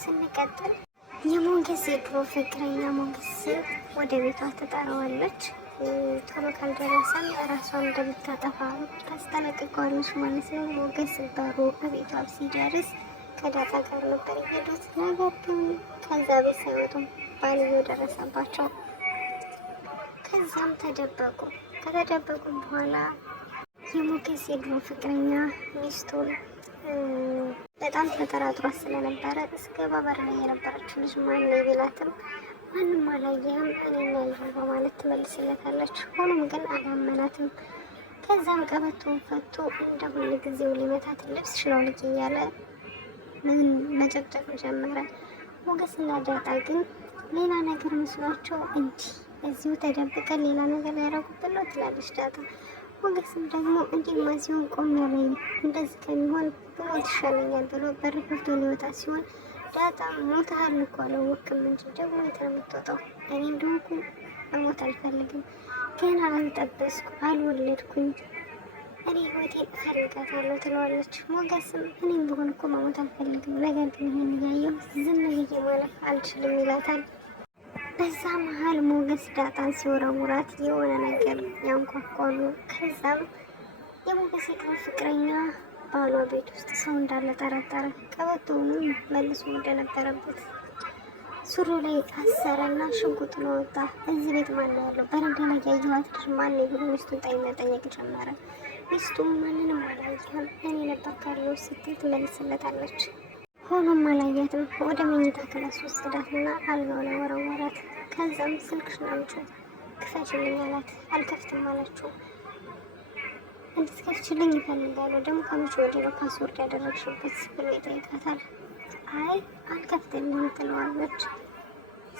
ስንቀጥል የሞገስ የድሮ ፍቅረኛ ሞገስ ወደ ቤቷ ትጠራዋለች። ቶሎ ካልደረሰም ራሷን እንደምታጠፋ ታስጠነቅቀዋለች ማለት ነው። ሞገስ በሩ በቤቷ ሲደርስ ከዳጣ ጋር ነበር የሄዱት። ነገር ግን ከዛ ቤት ሳይወጡም ባልየው ደረሰባቸው። ከዛም ተደበቁ። ከተደበቁ በኋላ የሞገስ የድሮ ፍቅረኛ ሚስቱን በጣም ተጠራጥሯት ስለነበረ እስገባ በር ላይ የነበረችው ልጅ ማን ነው ቢላትም ማንም አላየህም እኔ ያየሁ በማለት ትመልስለታለች። ሆኖም ግን አላመናትም። ከዛም ቀበቶውን ፈቶ እንደ ሁል ጊዜው ሊመታት ልብስ ሽኖልክ እያለ መጨቅጨቅ ጀመረ። ሞገስና ዳጣ ግን ሌላ ነገር መስሏቸው እንጂ እዚሁ ተደብቀን ሌላ ነገር ያደረጉብን ነው ትላለች ዳጣ። ሞገስም ደግሞ እንዲህ ማዚውን ቆም ያለኝ እንደዚህ ከሚሆን ብሞት ይሻለኛል ብሎ በር ከፍቶ ሊወጣ ሲሆን ዳጣ ሞተሃል እኮ አላወቅም እንጂ ደግሞ የት ነው የምትወጣው? እኔ እንደሆንኩ መሞት አልፈልግም። ገና አልጠበስኩ አልወለድኩኝ። እኔ ህይወቴን እፈልጋታለሁ ትለዋለች። ሞገስም እኔም ብሆን እኮ መሞት አልፈልግም፣ ነገር ግን ይህን እያየሁ ዝም ብዬ ማለፍ አልችልም ይላታል። በዛ መሀል ሞገስ ዳጣን ሲወረውራት የሆነ ነገር ያንኳኳሉ። ከዛም የሞገስ የድሮ ፍቅረኛ ባሏ ቤት ውስጥ ሰው እንዳለ ጠረጠረ። ቀበቶውንም መልሶ እንደነበረበት ሱሪ ላይ አሰረና ሽጉጡን ወጣ። እዚህ ቤት ማን ነው ያለው? በረንዳ ላይ ያየኋት ልጅ ማን ነው ብሎ ሚስቱን መጠየቅ ጀመረ። ሚስቱም ማንንም አላየህም እኔ ነበር ካለው ስትል ትመልስለታለች። ሆኖም አላያትም። ወደ መኝታ ክላስ ወሰዳትና አልጋው ላይ ወረወራት። ከዛም ስልክሽን አምጪ ክፈችልኝ አላት። አልከፍትም አለችው። እንድትከፍችልኝ ይፈልጋሉ። ደግሞ ከመቼ ወዲህ ነው ፓስወርድ ያደረግሽበት ብሎ ይጠይቃታል። አይ አልከፍትልኝ ትለዋለች።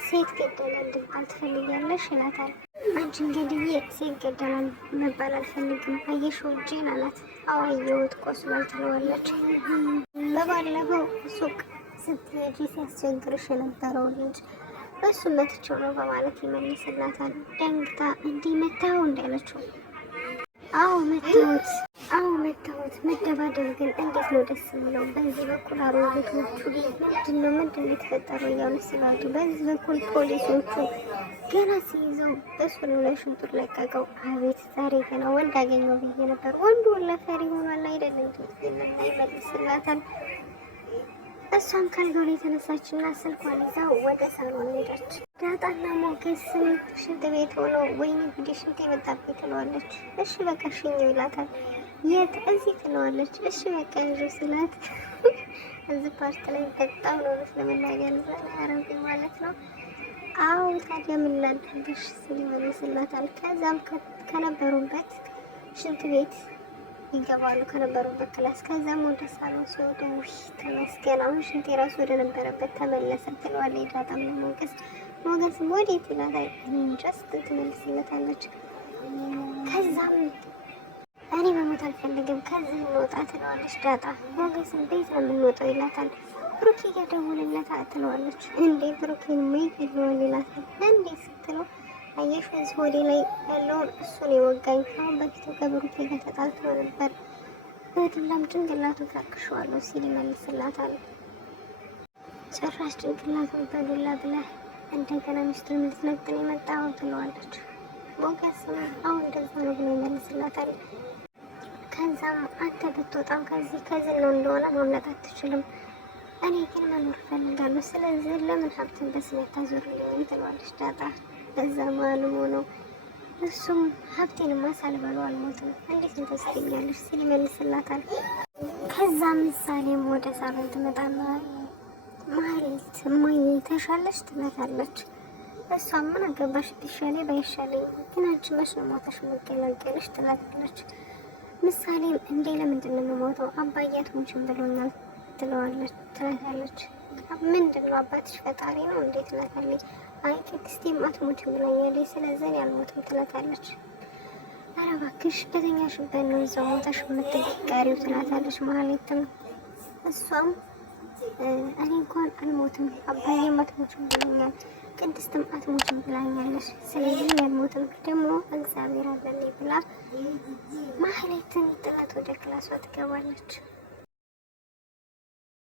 ሴት ገደለ እንድባል ትፈልጊያለሽ ይላታል። አንቺን ገድዬ ሴት ገደላል መባል አልፈልግም አየሽው እጄን አላት። አዎ አየሁት ቆስሏል ትለዋለች። በባለፈው ሱቅ ስትሄጂ ሲያስቸግርሽ የነበረው ልጅ እሱ መትቼው ነው በማለት ይመልስላታል። ደንግታ እንዲህ መታው እንዳለችው አዎ መታወት መደባደብ ግን እንዴት ነው ደስ የሚለው። በዚህ በኩል አሮጌቶቹ ምንድን ነው የተፈጠረው እያሉ ሲባቱ፣ በዚህ በኩል ፖሊሶቹ ገና ሲይዘው በሱሉ ላይ ሽንጡን ለቀቀው። አቤት ዛሬ ገና ወንድ አገኘው ብዬ ነበር። ወንዱ ለፈሪ ሆኗል አይደለም ይመልስላታል። እሷም ካልጋው ላይ የተነሳችና ስልኳን ይዛ ወደ ሳሎን ሄደች። ዳጣና ሞገስም ሽንት ቤት ሆነው ወይኔ ጉዴ ሽንት የመጣብኝ ትለዋለች። እሺ በቃ ሽኝው ይላታል። የት? እዚህ ትለዋለች። እሺ በቃ ይዞ ሲላት እዚህ ፓርት ላይ በጣም ነው ለመናገር ያረግ ማለት ነው። አዎ ታዲያ ምን ላድርግሽ ሲል ይመልስላታል። ከዛም ከነበሩበት ሽንት ቤት ይገባሉ ከነበሩበት ክላስ። ከዛም ወደ ሳሎን ሲወጡ ውይ ተመስገን አሁን ሽንቴ ራሱ ወደ ነበረበት ተመለሰ ትለዋለች ዳጣም ለሞገስ። ሞገስ ወዴት ይላታል። ጀስት ትመልስለታለች። ከዛም እኔ መሞት አልፈልግም ከዚህ እንወጣ ትለዋለች ዳጣ። ሞገስ ቤት ነው የምንወጣው ይላታል። ብሩኬ እየደወለለት ትለዋለች። እንዴ ብሩኬን ይገለዋል ይላታል። እንዴ ስትለው አየሽ እዚህ ወዴ ላይ ያለውን እሱን የወጋኝ ካሁን በፊቱ ከብሩኬ ጋር ተጣልቶ ነበር በዱላም ጭንቅላቱን ፈርክሸዋለሁ ሲል ይመልስላታል። ጭራሽ ጭንቅላቱን በዱላ ብለህ እንደገና ሚስቱን ልትነጥን የመጣው ትለዋለች። ሞገስም አሁን እንደዛ ነው ብሎ ይመልስላታል። ከዛም አንተ ብትወጣም ከዚህ ነው እንደሆነ ማምለጥ አትችልም፣ እኔ ግን መኖር እፈልጋለሁ፣ ስለዚህ ለምን ሀብትን በስሜት ታዞርልኝ ትለዋለች ዳጣ። በዛ መሀልም ሆነው እሱም ሀብቴንማ ሳልበለው አልሞትም እንዴት እንተስገኛለች ሲል ይመልስላታል። ከዛ ምሳሌም ወደ ሳሎን ትመጣና ማለት እማዬ ተሻለች ትላታለች። እሷም ምን አገባሽ ቢሻለኝ ባይሻለኝ ግን አንቺ መች ነው ሞተሽ መገላገልሽ ትላታለች። ምሳሌም እንዴ ለምንድን ነው የምሞተው አባዬ አትሞችም ብሎኛል ትላታለች። ምንድን ነው አባትሽ ፈጣሪ ነው እንዴት ትላታለች። አይ ቅድስቴም አትሞችም ብላኛለች ስለዚህ አልሞትም ትላታለች። ኧረ እባክሽ በተኛሽበት ነው እዛው ሞተሽ የምትቀሪው ትላታለች ማህሌትም። እሷም እኔ እንኳን አልሞትም አባዬም አትሞችም ብሎኛል ቅድስትም አትሞችም ብላኛለች ስለዚህ አልሞትም ደግሞ እግዚአብሔር አለልኝ ብላ ማህሌትን ጥላት ወደ ክላሷ ትገባለች።